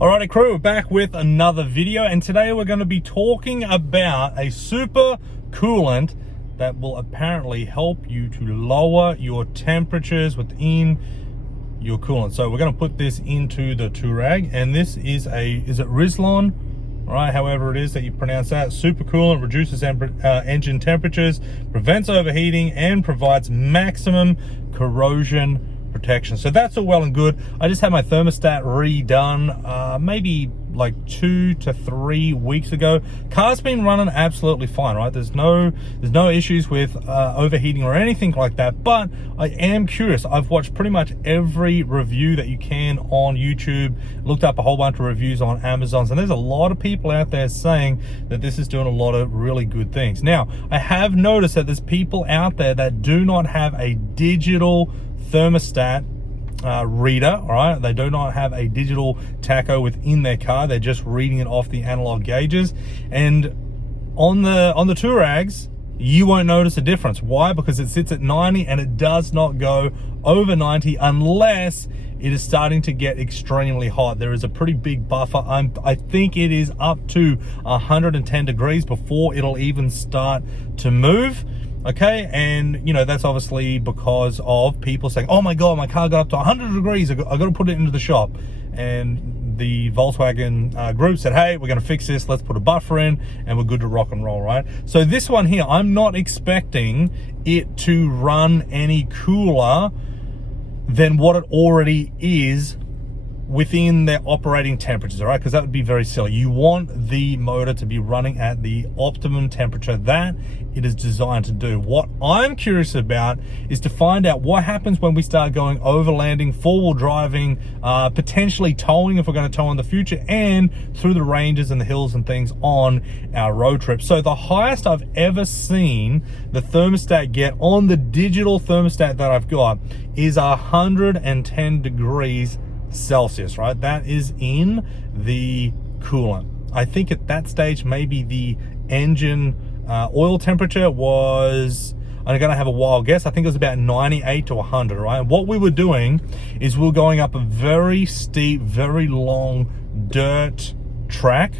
Alrighty crew, we're back with another video, and today we're going to be talking about a super coolant that will apparently help you to lower your temperatures within your coolant. So we're going to put this into the Touareg, and this is it Rizlon? Right, however it is that you pronounce that. Super coolant reduces engine temperatures, prevents overheating, and provides maximum corrosion protection. So that's all well and good. I just had my thermostat redone maybe like 2 to 3 weeks ago. Car's been running absolutely fine, right? There's no issues with overheating or anything like that, but I am curious. I've watched pretty much every review that you can on YouTube, looked up a whole bunch of reviews on Amazon, and there's a lot of people out there saying that this is doing a lot of really good things. Now, I have noticed that there's people out there that do not have a digital thermostat reader. All right, they do not have a digital tacho within their car. They're just reading it off the analog gauges, and on the Touaregs you won't notice a difference. Why? Because it sits at 90 and it does not go over 90 unless it is starting to get extremely hot. There is a pretty big buffer. I think it is up to 110 degrees before it'll even start to move. Okay, and you know, that's obviously because of people saying, oh my god, my car got up to 100 degrees, I got to put it into the shop. And the Volkswagen group said, hey, we're going to fix this, let's put a buffer in and we're good to rock and roll, right? So this one here, I'm not expecting it to run any cooler than what it already is within their operating temperatures, all right? Because that would be very silly. You want the motor to be running at the optimum temperature that it is designed to do. What I'm curious about is to find out what happens when we start going overlanding, four-wheel driving, potentially towing if we're going to tow in the future, and through the ranges and the hills and things on our road trip. So the highest I've ever seen the thermostat get on the digital thermostat that I've got is 110 degrees Celsius, right? That is in the coolant. I think at that stage, maybe the engine oil temperature was, I'm gonna have a wild guess, I think it was about 98 to 100, right? And what we were doing is we were going up a very steep, very long dirt track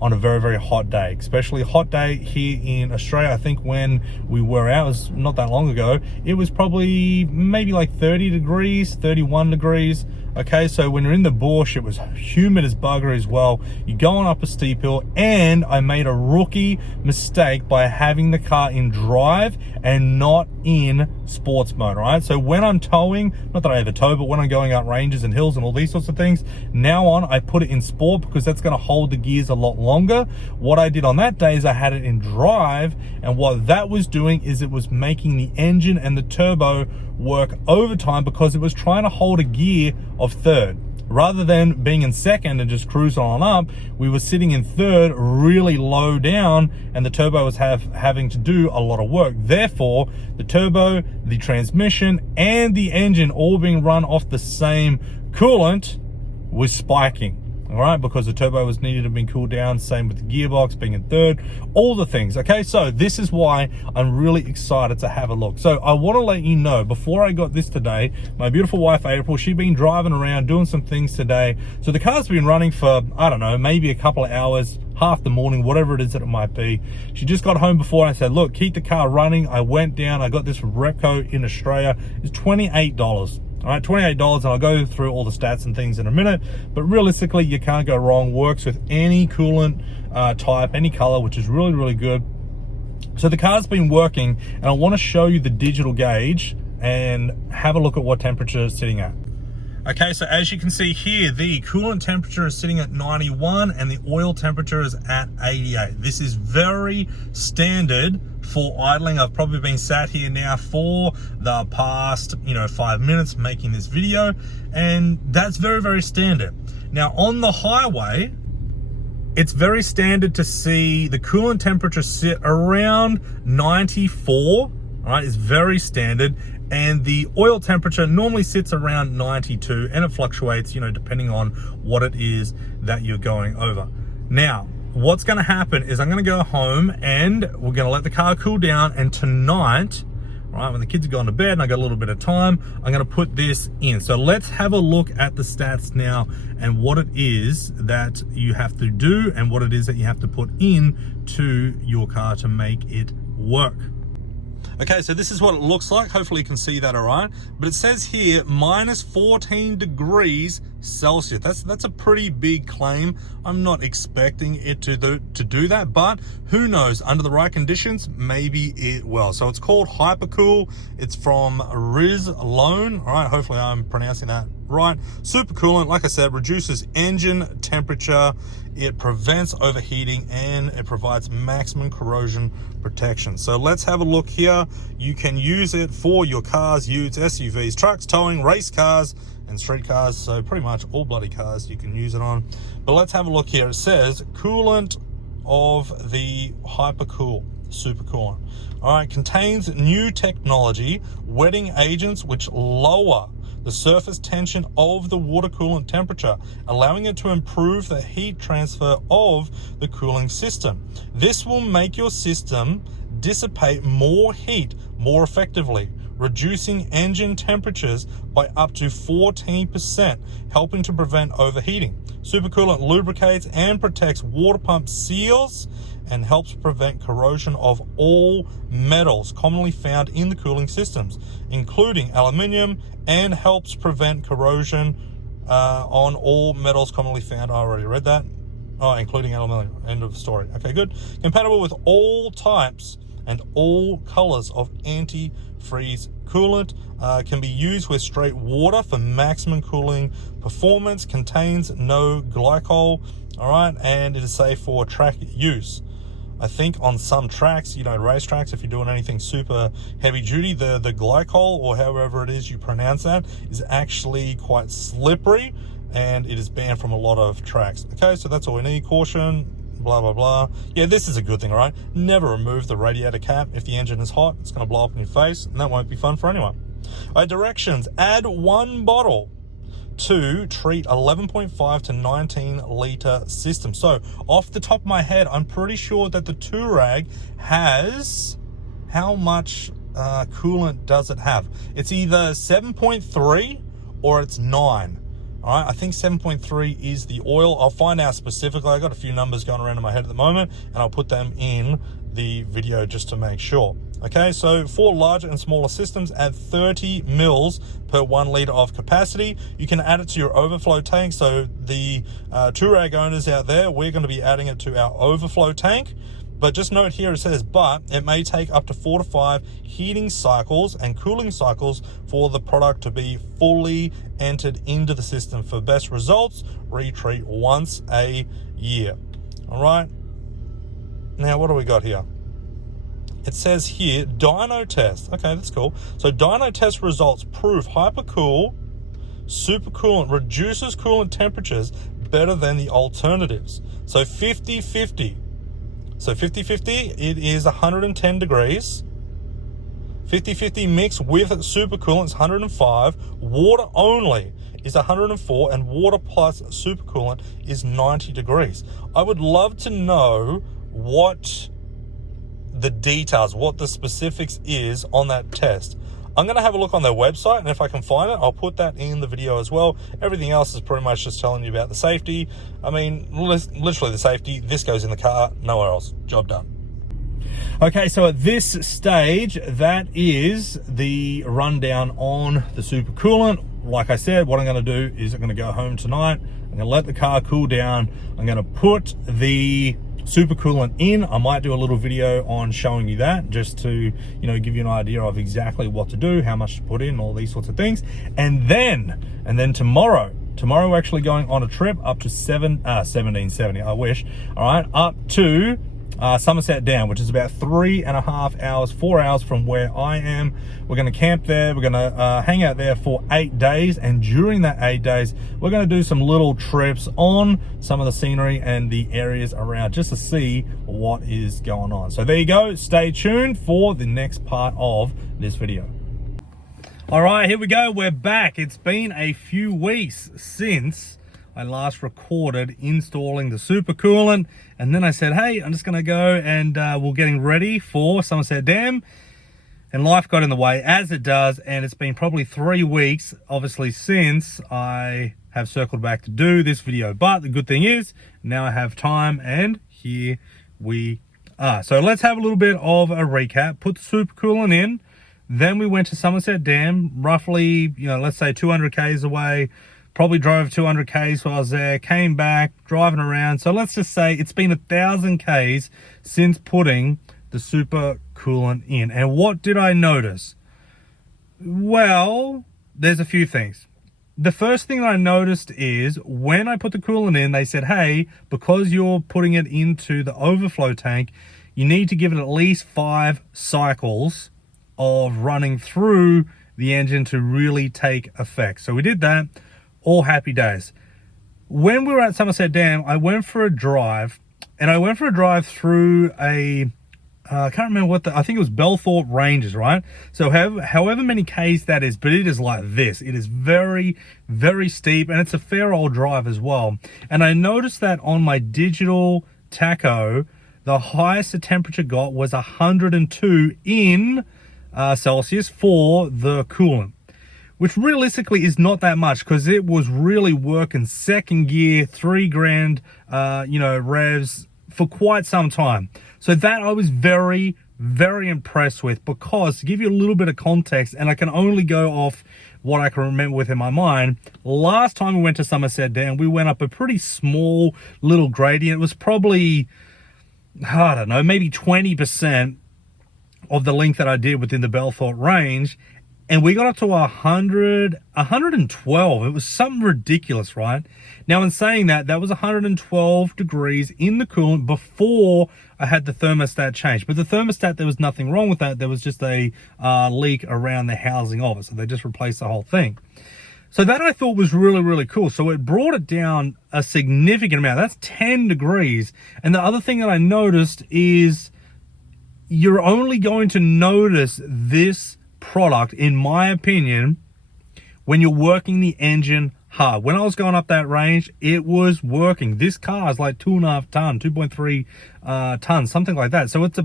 on a very, very hot day, especially a hot day here in Australia. I think when we were out, it was not that long ago, it was probably maybe like 30 degrees, 31 degrees. Okay, so when you're in the bush, it was humid as bugger as well. You're going up a steep hill, and I made a rookie mistake by having the car in drive and not in sports mode, right? So when I'm towing, not that I ever tow, but when I'm going out ranges and hills and all these sorts of things, now on, I put it in sport because that's gonna hold the gears a lot longer. What I did on that day is I had it in drive, and what that was doing is it was making the engine and the turbo work overtime because it was trying to hold a gear of third. Rather than being in second and just cruising on up, we were sitting in third really low down, and the turbo was having to do a lot of work. Therefore, the turbo, the transmission, and the engine all being run off the same coolant was spiking. All right, because the turbo was needed to be cooled down, same with the gearbox being in third, all the things. Okay, so this is why I'm really excited to have a look. So I want to let you know, before I got this today, my beautiful wife April, she'd been driving around doing some things today. So the car's been running for, I don't know, maybe a couple of hours, half the morning, whatever it is that it might be. She just got home before, and I said, look, keep the car running. I went down, I got this from Repco in Australia. It's $28. All right, $28, and I'll go through all the stats and things in a minute, but realistically, you can't go wrong. Works with any coolant type, any color, which is really, really good. So the car's been working, and I want to show you the digital gauge and have a look at what temperature it's sitting at. Okay, so as you can see here, the coolant temperature is sitting at 91 and the oil temperature is at 88. This is very standard for idling. I've probably been sat here now for the past, 5 minutes making this video, and that's very, very standard. Now on the highway, it's very standard to see the coolant temperature sit around 94, all right, it's very standard. And the oil temperature normally sits around 92, and it fluctuates, depending on what it is that you're going over. Now, what's gonna happen is I'm gonna go home and we're gonna let the car cool down, and tonight, all All right, when the kids are gone to bed and I got a little bit of time, I'm gonna put this in. So let's have a look at the stats now and what it is that you have to do and what it is that you have to put in to your car to make it work. Okay, so this is what it looks like. Hopefully you can see that all right. But it says here, minus 14 degrees Celsius. That's a pretty big claim. I'm not expecting it to do that, but who knows? Under the right conditions, maybe it will. So it's called Hypercool. It's from Riz Loan. All right, hopefully I'm pronouncing that right. Super coolant, like I said, reduces engine temperature, it prevents overheating, and it provides maximum corrosion protection. So let's have a look here. You can use it for your cars, utes, SUVs, trucks, towing, race cars, and street cars. So pretty much all bloody cars you can use it on. But let's have a look here. It says coolant of the Hypercool super coolant. All right, contains new technology, wetting agents which lower the surface tension of the water coolant temperature, allowing it to improve the heat transfer of the cooling system. This will make your system dissipate more heat more effectively, reducing engine temperatures by up to 14%, helping to prevent overheating. Supercoolant lubricates and protects water pump seals and helps prevent corrosion of all metals commonly found in the cooling systems, including aluminium, and helps prevent corrosion on all metals commonly found. I already read that. Oh, including aluminium. End of story. Okay, good. Compatible with all types and all colors of antifreeze coolant. Can be used with straight water for maximum cooling performance. Contains no glycol. All right, and it is safe for track use. I think on some tracks, you know, race tracks, if you're doing anything super heavy duty, the glycol, or however it is you pronounce that, is actually quite slippery, and it is banned from a lot of tracks. Okay, so that's all we need. Caution, blah, blah, blah. Yeah, this is a good thing, all right? Never remove the radiator cap. If the engine is hot, it's going to blow up in your face, and that won't be fun for anyone. All right, directions. Add 1 bottle to treat 11.5 to 19 litre system. So off the top of my head, I'm pretty sure that the Touareg has, how much coolant does it have? It's either 7.3 or it's 9. All right, I think 7.3 is the oil. I'll find out specifically. I got a few numbers going around in my head at the moment, and I'll put them in the video just to make sure. Okay, so for larger and smaller systems, add 30 mils per 1 litre of capacity. You can add it to your overflow tank. So the Touareg owners out there, we're going to be adding it to our overflow tank. But just note here, it says, but it may take up to 4 to 5 heating cycles and cooling cycles for the product to be fully entered into the system. For best results, retreat once a year. All right. Now, what do we got here? It says here, dyno test. Okay, that's cool. So dyno test results prove Hypercool supercoolant reduces coolant temperatures better than the alternatives. So 50-50. So 50-50, it is 110 degrees. 50-50 mix with supercoolant is 105. Water only is 104, and water plus supercoolant is 90 degrees. I would love to know what the details, what the specifics is on that test. I'm going to have a look on their website, and if I can find it, I'll put that in the video as well. Everything else is pretty much just telling you about the safety. I mean, literally the safety. This goes in the car, nowhere else. Job done. Okay, so at this stage, that is the rundown on the super coolant. Like I said, what I'm going to do is I'm going to go home tonight. I'm going to let the car cool down. I'm going to put the super coolant in. I might do a little video on showing you that, just to, you know, give you an idea of exactly what to do, how much to put in, all these sorts of things. And then tomorrow we're actually going on a trip up to 1770, I wish. All right, up to Somerset Down, which is about 3.5 hours, 4 hours from where I am. We're going to camp there. We're going to hang out there for 8 days, and during that 8 days, we're going to do some little trips on some of the scenery and the areas around, just to see what is going on. So there you go. Stay tuned for the next part of this video. All right, here we go. We're back. It's been a few weeks since I last recorded installing the super coolant, and then I said, hey, I'm just going to go and we're getting ready for Somerset Dam. and life got in the way, as it does, and it's been probably 3 weeks, obviously, since I have circled back to do this video. But the good thing is, now I have time, and here we are. So let's have a little bit of a recap. Put the super coolant in, then we went to Somerset Dam, roughly, let's say 200 Ks away. Probably drove 200 Ks while I was there, came back, driving around. So let's just say it's been 1,000 Ks since putting the super coolant in. And what did I notice? Well, there's a few things. The first thing I noticed is when I put the coolant in, they said, hey, because you're putting it into the overflow tank, you need to give it at least 5 cycles of running through the engine to really take effect. So we did that. All happy days. When we were at Somerset Dam, I went for a drive, and I went for a drive through a I can't remember I think it was Belthorpe Ranges, right? So however many Ks that is, but it is like this. It is very, very steep, and it's a fair old drive as well. And I noticed that on my digital tacho, the highest the temperature got was 102 in Celsius for the coolant, which realistically is not that much, because it was really working second gear, 3 grand, revs for quite some time. So that I was very, very impressed with, because to give you a little bit of context, and I can only go off what I can remember within my mind, last time we went to Somerset Dam, we went up a pretty small little gradient. It was probably, I don't know, maybe 20% of the length that I did within the Belthorpe range. And we got up to 112. It was something ridiculous, right? Now, in saying that, that was 112 degrees in the coolant before I had the thermostat changed. But the thermostat, there was nothing wrong with that. There was just a leak around the housing of it. So they just replaced the whole thing. So that I thought was really, really cool. So it brought it down a significant amount. That's 10 degrees. And the other thing that I noticed is you're only going to notice this product, in my opinion, when you're working the engine hard. When I was going up that range, it was working. This car is like 2.5 ton, 2.3 tons, something like that. So it's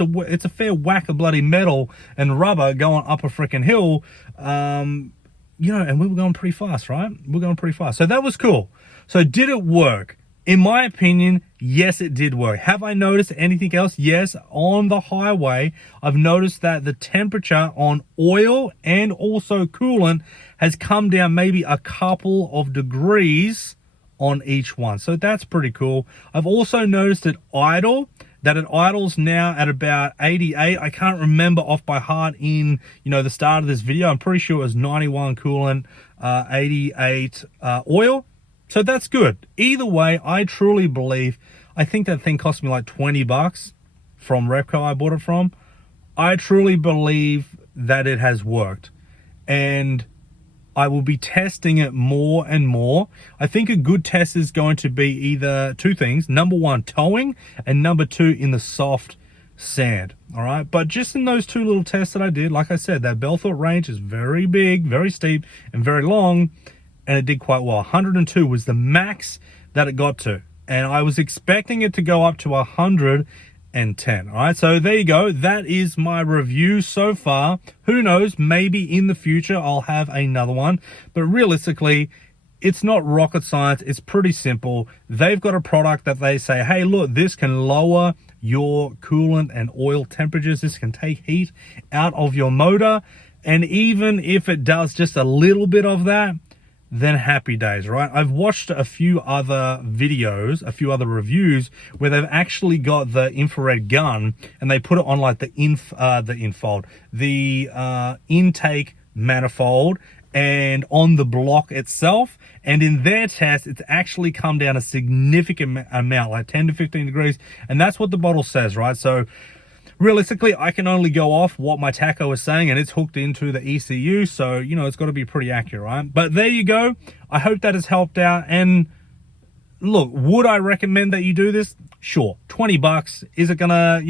a fair whack of bloody metal and rubber going up a freaking hill, and we were going pretty fast, right? We're going pretty fast. So that was cool. So did it work? In my opinion, yes, it did work. Have I noticed anything else? Yes, on the highway, I've noticed that the temperature on oil and also coolant has come down maybe a couple of degrees on each one. So that's pretty cool. I've also noticed that it idles now at about 88. I can't remember off by heart in, the start of this video. I'm pretty sure it was 91 coolant, 88 oil. So that's good. Either way, I truly believe, I think that thing cost me like 20 bucks from Repco I bought it from. I truly believe that it has worked, and I will be testing it more and more. I think a good test is going to be either 2 things. Number 1, towing, and number 2, in the soft sand. All right. But just in those 2 little tests that I did, like I said, that Belthorpe range is very big, very steep, and very long. And it did quite well. 102 was the max that it got to. And I was expecting it to go up to 110. All right, so there you go. That is my review so far. Who knows? Maybe in the future I'll have another one. But realistically, it's not rocket science. It's pretty simple. They've got a product that they say, hey, look, this can lower your coolant and oil temperatures. This can take heat out of your motor. And even if it does just a little bit of that, then happy days, right? I've watched a few other videos, a few other reviews where they've actually got the infrared gun and they put it on like the intake manifold and on the block itself. And in their test, it's actually come down a significant amount, like 10 to 15 degrees. And that's what the bottle says, right? So realistically, I can only go off what my tacho is saying, and it's hooked into the ECU, so, it's got to be pretty accurate, right? But there you go. I hope that has helped out. And look, would I recommend that you do this? Sure. 20 bucks. Is it gonna,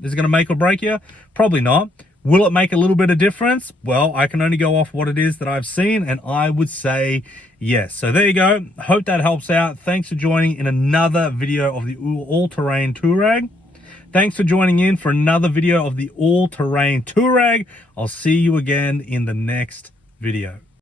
is it gonna make or break you? Probably not. Will it make a little bit of difference? Well, I can only go off what it is that I've seen, and I would say yes. So there you go. Hope that helps out. Thanks for joining in another video of the all-terrain Touareg. Thanks for joining in for another video of the all-terrain Touareg. I'll see you again in the next video.